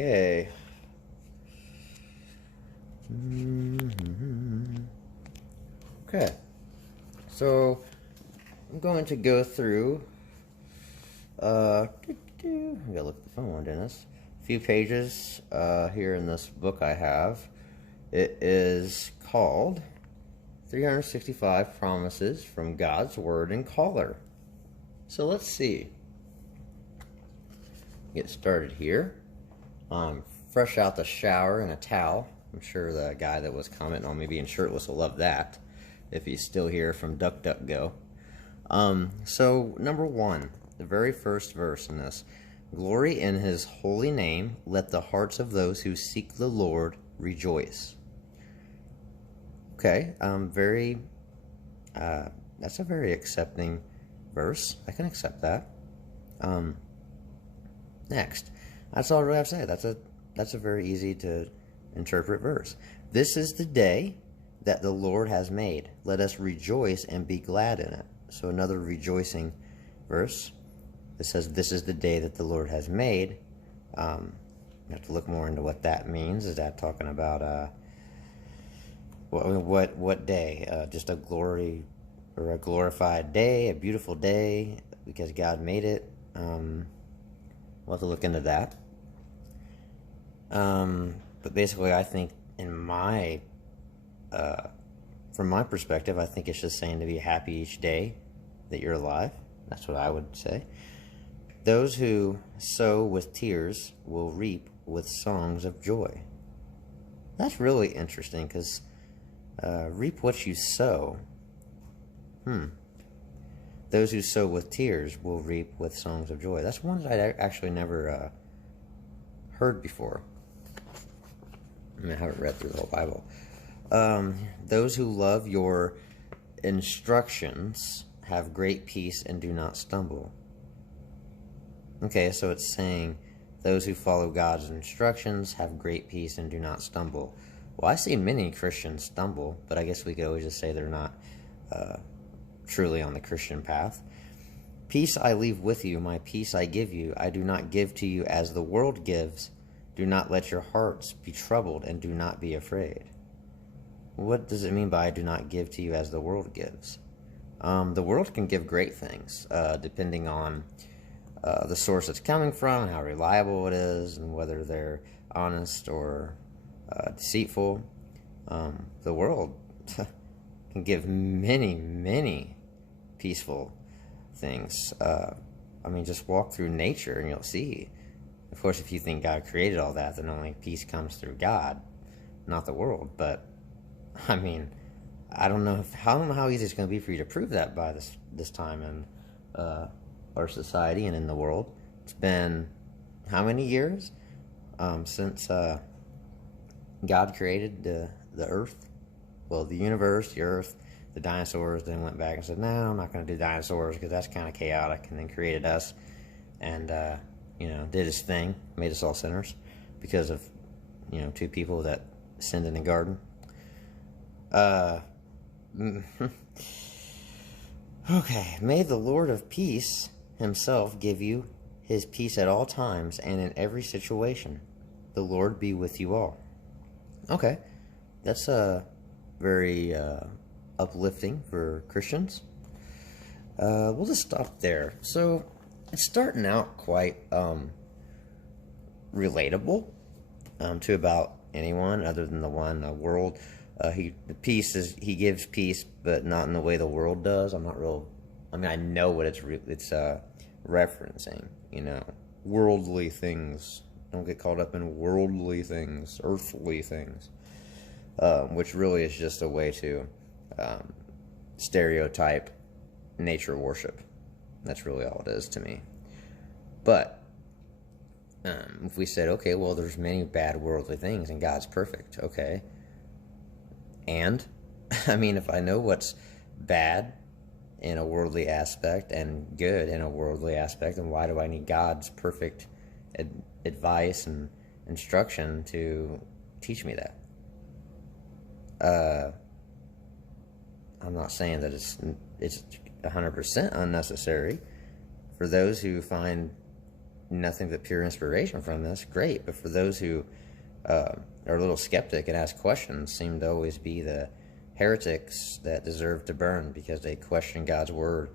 Okay. Okay. So I'm going to go through. I gotta look at the phone, Dennis. A few pages here in this book I have. It is called 365 Promises from God's Word in Color. So let's see. Get started here. I'm fresh out the shower in a towel. I'm sure the guy that was commenting on me being shirtless will love that, if he's still here from DuckDuckGo. So number 1, the very first verse in this. Glory in his holy name, let the hearts of those who seek the Lord rejoice. Okay, that's a very accepting verse. I can accept that. Next, that's all I really have to say. That's a very easy to interpret verse. This is the day that the Lord has made. Let us rejoice and be glad in it. So another rejoicing verse. It says, this is the day that the Lord has made. You have to look more into what that means. Is that talking about what day? Just a glory or a glorified day, a beautiful day because God made it. We'll have to look into that. But basically, I think from my perspective, I think it's just saying to be happy each day that you're alive. That's what I would say. Those who sow with tears will reap with songs of joy. That's really interesting because reap what you sow. Those who sow with tears will reap with songs of joy. That's one that I actually never heard before. I haven't read through the whole Bible. Those who love your instructions have great peace and do not stumble. Okay, so it's saying those who follow God's instructions have great peace and do not stumble. Well, I see many Christians stumble, but I guess we could always just say they're not truly on the Christian path. Peace I leave with you, my peace I give you. I do not give to you as the world gives. Do not let your hearts be troubled and do not be afraid. What does it mean by I do not give to you as the world gives? The world can give great things, depending on the source it's coming from, and how reliable it is, and whether they're honest or deceitful. The world can give many, many peaceful things. Just walk through nature and you'll see. Of course, if you think God created all that, then only peace comes through God, not the world. But I don't know how easy it's going to be for you to prove that by this time in our society and in the world. It's been how many years since God created the earth? Well, the universe, the earth, the dinosaurs. Then went back and said, "No, I'm not going to do dinosaurs because that's kind of chaotic." And then created us, and did his thing, made us all sinners because of two people that sinned in the garden. Okay, may the Lord of peace himself give you his peace at all times and in every situation. The Lord be with you all. Okay, that's very uplifting for Christians. We'll just stop there. So it's starting out quite relatable to about anyone other than the one world. He gives peace, but not in the way the world does. I'm not real. I know what it's referencing. Worldly things. Don't get caught up in worldly things, earthly things, which really is just a way to stereotype nature worship. That's really all it is to me. But if we said, okay, well, there's many bad worldly things and God's perfect, okay. And, if I know what's bad in a worldly aspect and good in a worldly aspect, then why do I need God's perfect advice and instruction to teach me that? I'm not saying that it's 100% unnecessary for those who find nothing but pure inspiration from this, great. But for those who are a little skeptic and ask questions, seem to always be the heretics that deserve to burn because they question God's word